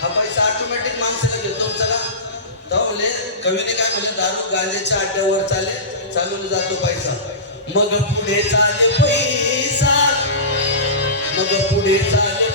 हा पैसा ऑटोमॅटिक माणसाला घेतो चला धावले कवीने काय म्हणले दारू गांजेच्या आड्यावर चाले चालून जातो पैसा. मग पुढे चाले पैसा. मग पुढे चाले